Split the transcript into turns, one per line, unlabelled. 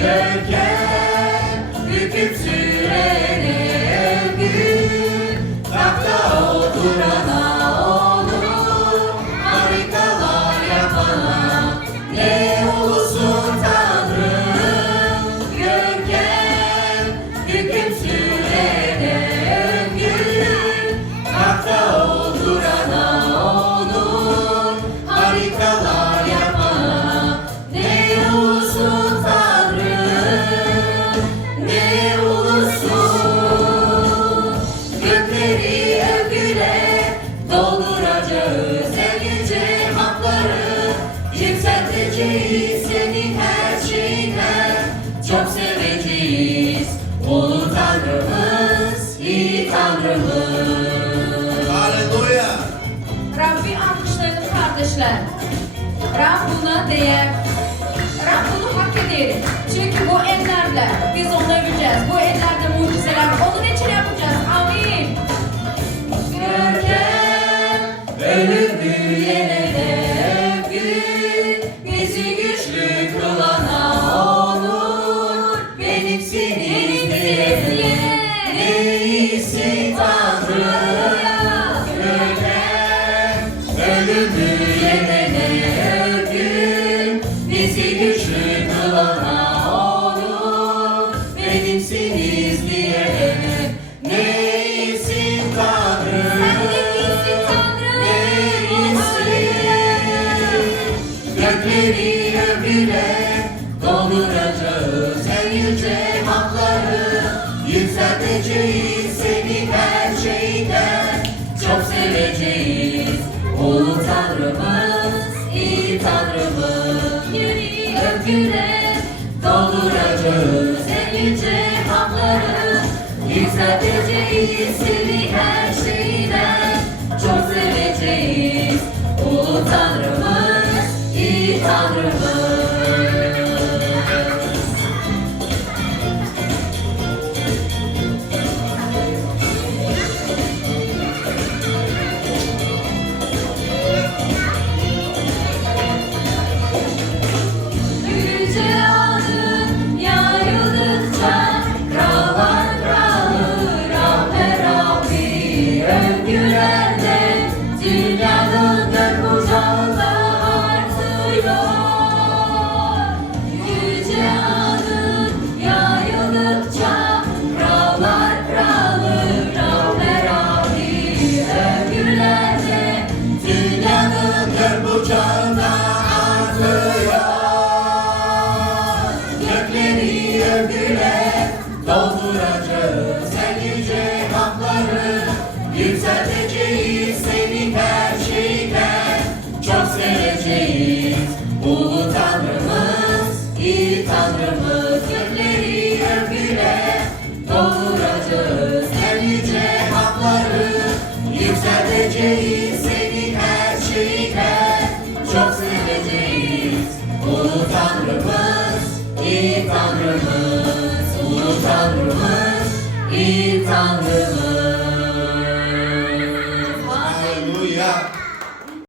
Görkem büküp sürene övgü Tahta oturana olur Harikalar yapana Ne olursun Tanrım büküp Ne olursun Gökleri övgüle Dolduracağız en yüce hakları Yükselteceğiz seni her şeyden Çok seveceğiz Ulu Tanrımız, iyi Tanrımız
Hallelujah.
Rabbi kardeşler. Rab buna değer. Rab bunu hak eder. Çünkü bu ellerle biz
Tanrımız, iyi Tanrımız Yeni övgüle dolduracağız. En yüce hakları Yükselteceğiz. Seni her şeyden çok seveceğiz. Ulu Tanrımız, iyi Tanrımız artıyor Gökleri övgüle dolduracağız en yüce seni her şeyden çok seveceğiz Ulu Tanrımız, iyi Tanrımız Gökleri övgüle dolduracağız en yüce hakları seni her şeyden çok Tanrımız, iyi Tanrımız Ulu Tanrımız, iyi Tanrımız